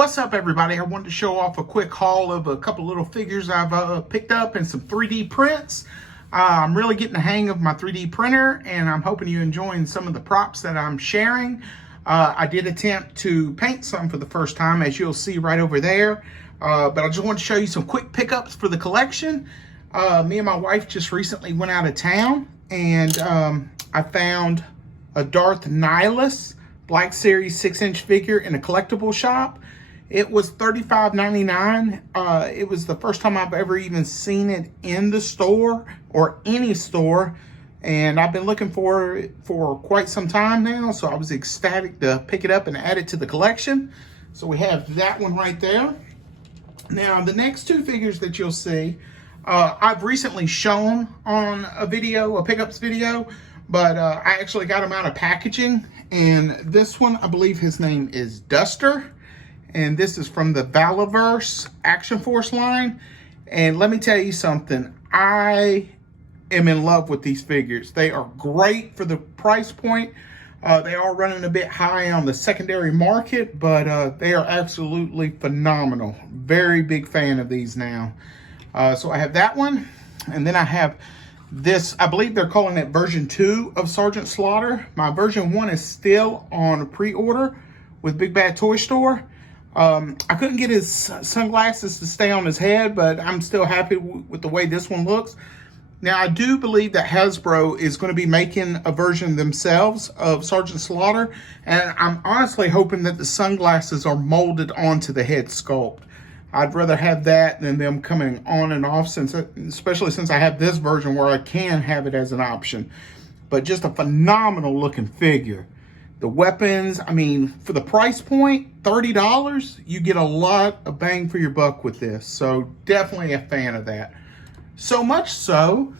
What's up, everybody? I wanted to show off a quick haul of a couple little figures I've picked up and some 3D prints. I'm really getting the hang of my 3D printer, and I'm hoping you're enjoying some of the props that I'm sharing. I did attempt to paint some for the first time, as you'll see right over there. But I just wanted to show you some quick pickups for the collection. Me and my wife just recently went out of town, and I found a Darth Nihilus Black Series 6-inch figure in a collectible shop. It was $35.99. It was the first time I've ever even seen it in the store or any store, and I've been looking for it for quite some time now, so I was ecstatic to pick it up and add it to the collection. So we have that one right there. Now, the next two figures that you'll see, I've recently shown on a video, a pickups video, but I actually got them out of packaging. And this one, I believe his name is Duster. And this is from the Valaverse Action Force line. And let me tell you something, I am in love with these figures. They are great for the price point. They are running a bit high on the secondary market, but they are absolutely phenomenal. Very big fan of these now. So I have that one, and then I have this, I believe they're calling it version 2 of Sergeant Slaughter. My version 1 is still on pre-order with Big Bad Toy Store. I couldn't get his sunglasses to stay on his head, but I'm still happy with the way this one looks. Now, I do believe that Hasbro is going to be making a version themselves of Sergeant Slaughter, and I'm honestly hoping that the sunglasses are molded onto the head sculpt. I'd rather have that than them coming on and off, especially since I have this version where I can have it as an option. But just a phenomenal looking figure. The weapons, I mean, for the price point, $30, you get a lot of bang for your buck with this. So definitely a fan of that. So much so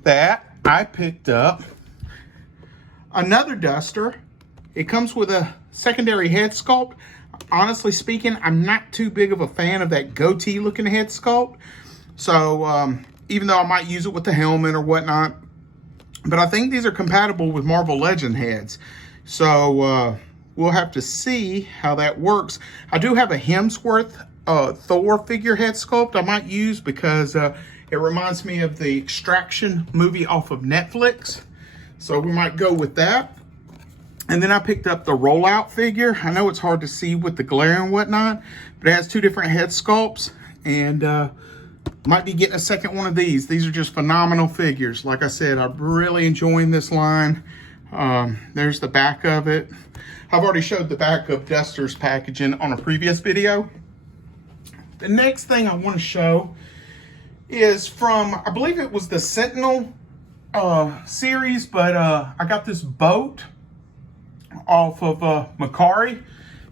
that I picked up another Duster. It comes with a secondary head sculpt. Honestly speaking, I'm not too big of a fan of that goatee looking head sculpt. So even though I might use it with the helmet or whatnot, but I think these are compatible with Marvel Legend heads. So we'll have to see how that works. I do have a Hemsworth Thor figure head sculpt I might use because it reminds me of the Extraction movie off of Netflix. So we might go with that. And then I picked up the rollout figure. I know it's hard to see with the glare and whatnot, but it has two different head sculpts, and might be getting a second one of these. These are just phenomenal figures. Like I said, I'm really enjoying this line. There's the back of it. I've already showed the back of Duster's packaging on a previous video. The next thing I want to show is from, I believe it was the Sentinel series, but I got this boat off of Mercari,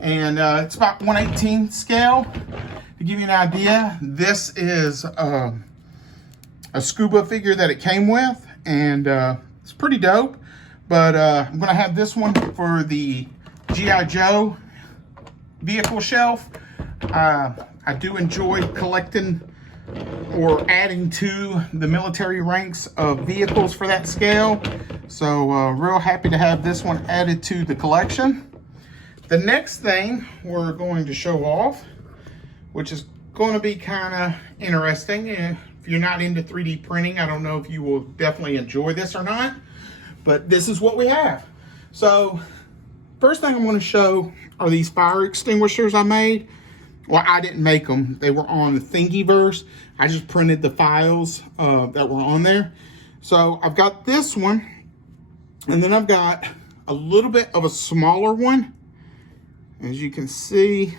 and it's about 1/18 scale. To give you an idea, this is a scuba figure that it came with, and it's pretty dope. But I'm gonna have this one for the G.I. Joe vehicle shelf. I do enjoy collecting or adding to the military ranks of vehicles for that scale. So real happy to have this one added to the collection. The next thing we're going to show off, which is going to be kind of interesting. If you're not into 3D printing, I don't know if you will definitely enjoy this or not, but this is what we have. So first thing I want to show are these fire extinguishers I made. Well, I didn't make them. They were on the Thingiverse. I just printed the files that were on there. So I've got this one, and then I've got a little bit of a smaller one. As you can see,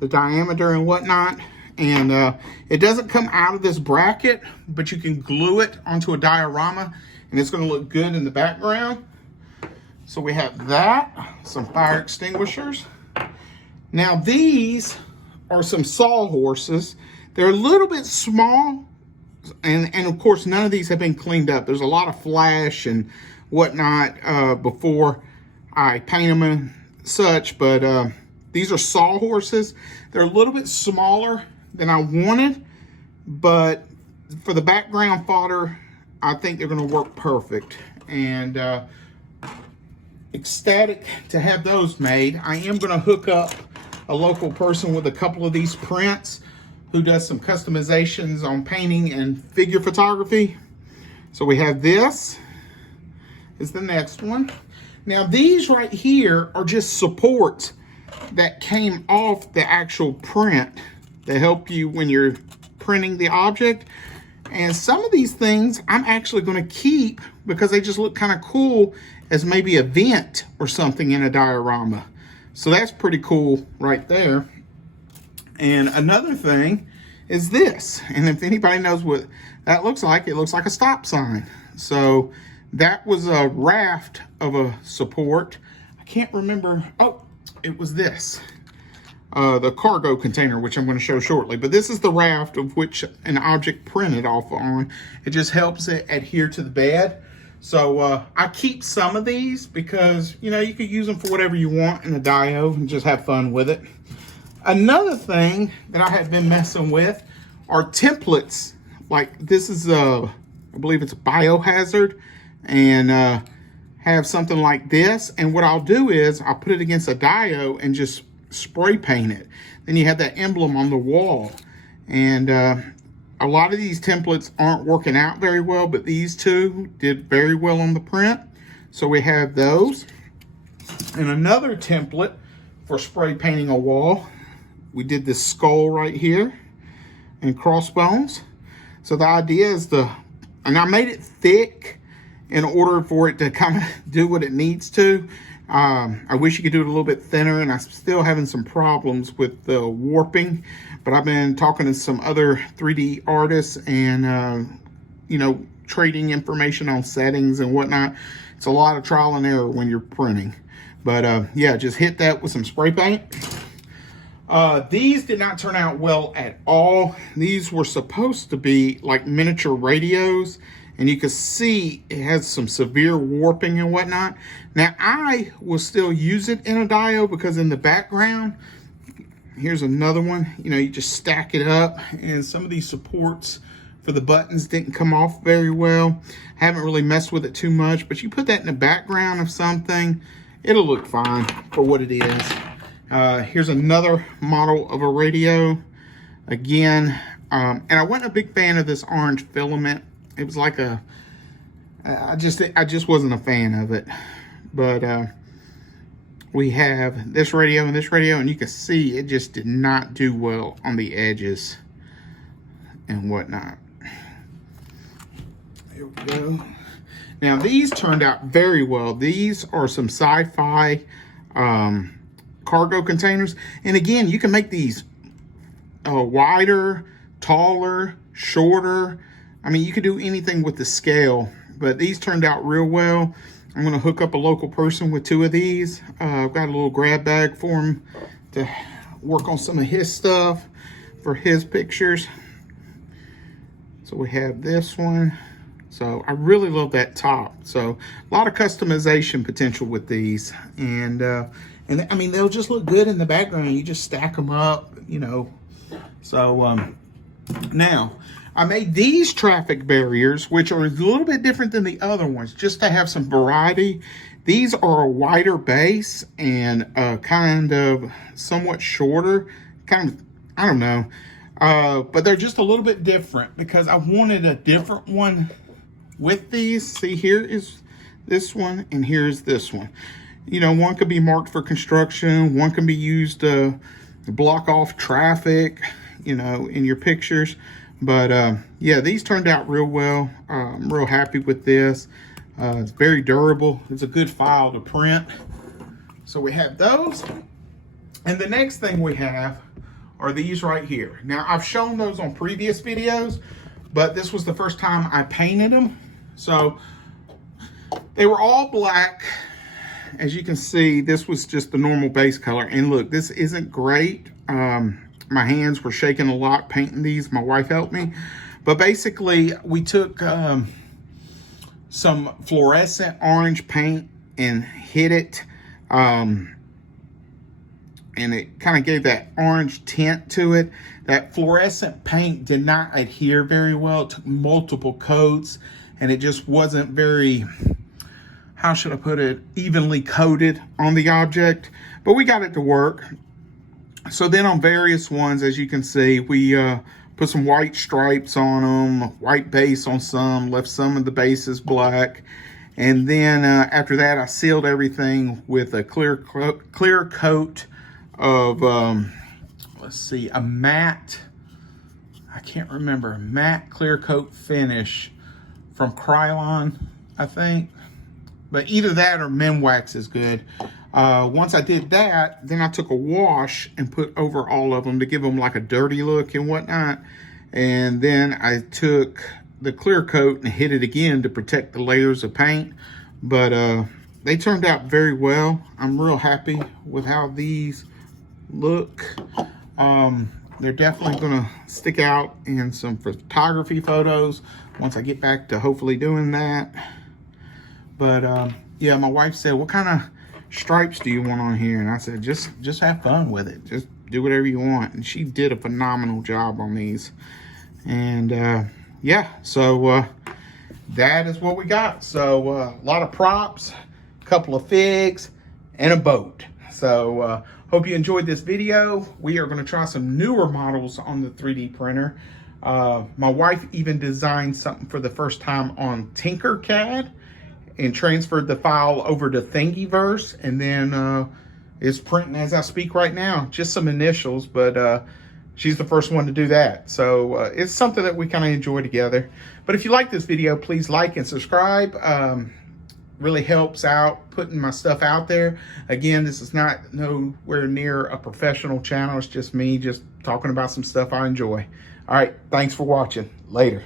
the diameter and whatnot. And it doesn't come out of this bracket, but you can glue it onto a diorama, and it's going to look good in the background. So we have that, some fire extinguishers. Now these are some sawhorses. They're a little bit small, and of course none of these have been cleaned up. There's a lot of flash and whatnot before I paint them and such, but these are sawhorses. They're a little bit smaller than I wanted, but for the background fodder, I think they're going to work perfect. And ecstatic to have those made. I am going to hook up a local person with a couple of these prints who does some customizations on painting and figure photography. So we have this is the next one. Now these right here are just supports that came off the actual print that help you when you're printing the object. And some of these things I'm actually going to keep because they just look kind of cool as maybe a vent or something in a diorama. So that's pretty cool right there. And another thing is this. And if anybody knows what that looks like, it looks like a stop sign. So that was a raft of a support. I can't remember. Oh, it was this. The cargo container, which I'm going to show shortly. But this is the raft of which an object printed off on. It just helps it adhere to the bed. So I keep some of these because, you know, you could use them for whatever you want in a dio and just have fun with it. Another thing that I have been messing with are templates. Like this is, I believe it's a Biohazard, and have something like this. And what I'll do is I'll put it against a dio and just spray paint it. Then you have that emblem on the wall. And a lot of these templates aren't working out very well, but these two did very well on the print. So we have those. And another template for spray painting a wall. We did this skull right here and crossbones. So the idea is and I made it thick in order for it to kind of do what it needs to. I wish you could do it a little bit thinner, and I'm still having some problems with the warping, but I've been talking to some other 3D artists and, you know, trading information on settings and whatnot. It's a lot of trial and error when you're printing, but yeah, just hit that with some spray paint. These did not turn out well at all. These were supposed to be like miniature radios, and you can see it has some severe warping and whatnot. Now I will still use it in a dio because in the background, here's another one, you know, you just stack it up, and some of these supports for the buttons didn't come off very well. Haven't really messed with it too much, but you put that in the background of something, it'll look fine for what it is. Here's another model of a radio. Again, and I wasn't a big fan of this orange filament. It was like I just wasn't a fan of it. But we have this radio and this radio, and you can see it just did not do well on the edges and whatnot. Here we go. Now these turned out very well. These are some sci-fi cargo containers. And again, you can make these wider, taller, shorter. I mean, you could do anything with the scale, but these turned out real well. I'm going to hook up a local person with 2 of these. I've got a little grab bag for him to work on some of his stuff for his pictures. So we have this one. So I really love that top. So a lot of customization potential with these. And I mean, they'll just look good in the background. You just stack them up, you know. So now, I made these traffic barriers, which are a little bit different than the other ones, just to have some variety. These are a wider base and kind of somewhat shorter, kind of, I don't know. But they're just a little bit different because I wanted a different one with these. See, here is this one and here's this one. You know, one could be marked for construction, one can be used to block off traffic, you know, in your pictures. But yeah, these turned out real well. I'm real happy with this. It's very durable. It's a good file to print. So we have those. And the next thing we have are these right here. Now, I've shown those on previous videos, but this was the first time I painted them. So they were all black. As you can see, this was just the normal base color. And look, this isn't great. My hands were shaking a lot painting these. My wife helped me. But basically, we took some fluorescent orange paint and hit it. And it kind of gave that orange tint to it. That fluorescent paint did not adhere very well. It took multiple coats, and it just wasn't very, how should I put it, evenly coated on the object. But we got it to work. So then on various ones, as you can see, we put some white stripes on them, white base on some, left some of the bases black. And then after that, I sealed everything with a clear coat of, let's see, a matte, I can't remember, a matte clear coat finish from Krylon, I think. But either that or Minwax is good. Once I did that, then I took a wash and put over all of them to give them like a dirty look and whatnot. And then I took the clear coat and hit it again to protect the layers of paint. But they turned out very well. I'm real happy with how these look. They're definitely gonna stick out in some photography photos once I get back to hopefully doing that. But yeah, my wife said, what kind of stripes do you want on here? And I said, just have fun with it. Just do whatever you want. And she did a phenomenal job on these. And yeah, so that is what we got. So a lot of props, a couple of figs, and a boat. So hope you enjoyed this video. We are going to try some newer models on the 3D printer. My wife even designed something for the first time on Tinkercad and transferred the file over to Thingiverse, and then is printing as I speak right now. Just some initials, but she's the first one to do that. So it's something that we kind of enjoy together. But if you like this video, please like and subscribe. Really helps out putting my stuff out there. Again, this is not nowhere near a professional channel. It's just me just talking about some stuff I enjoy. All right, thanks for watching. Later.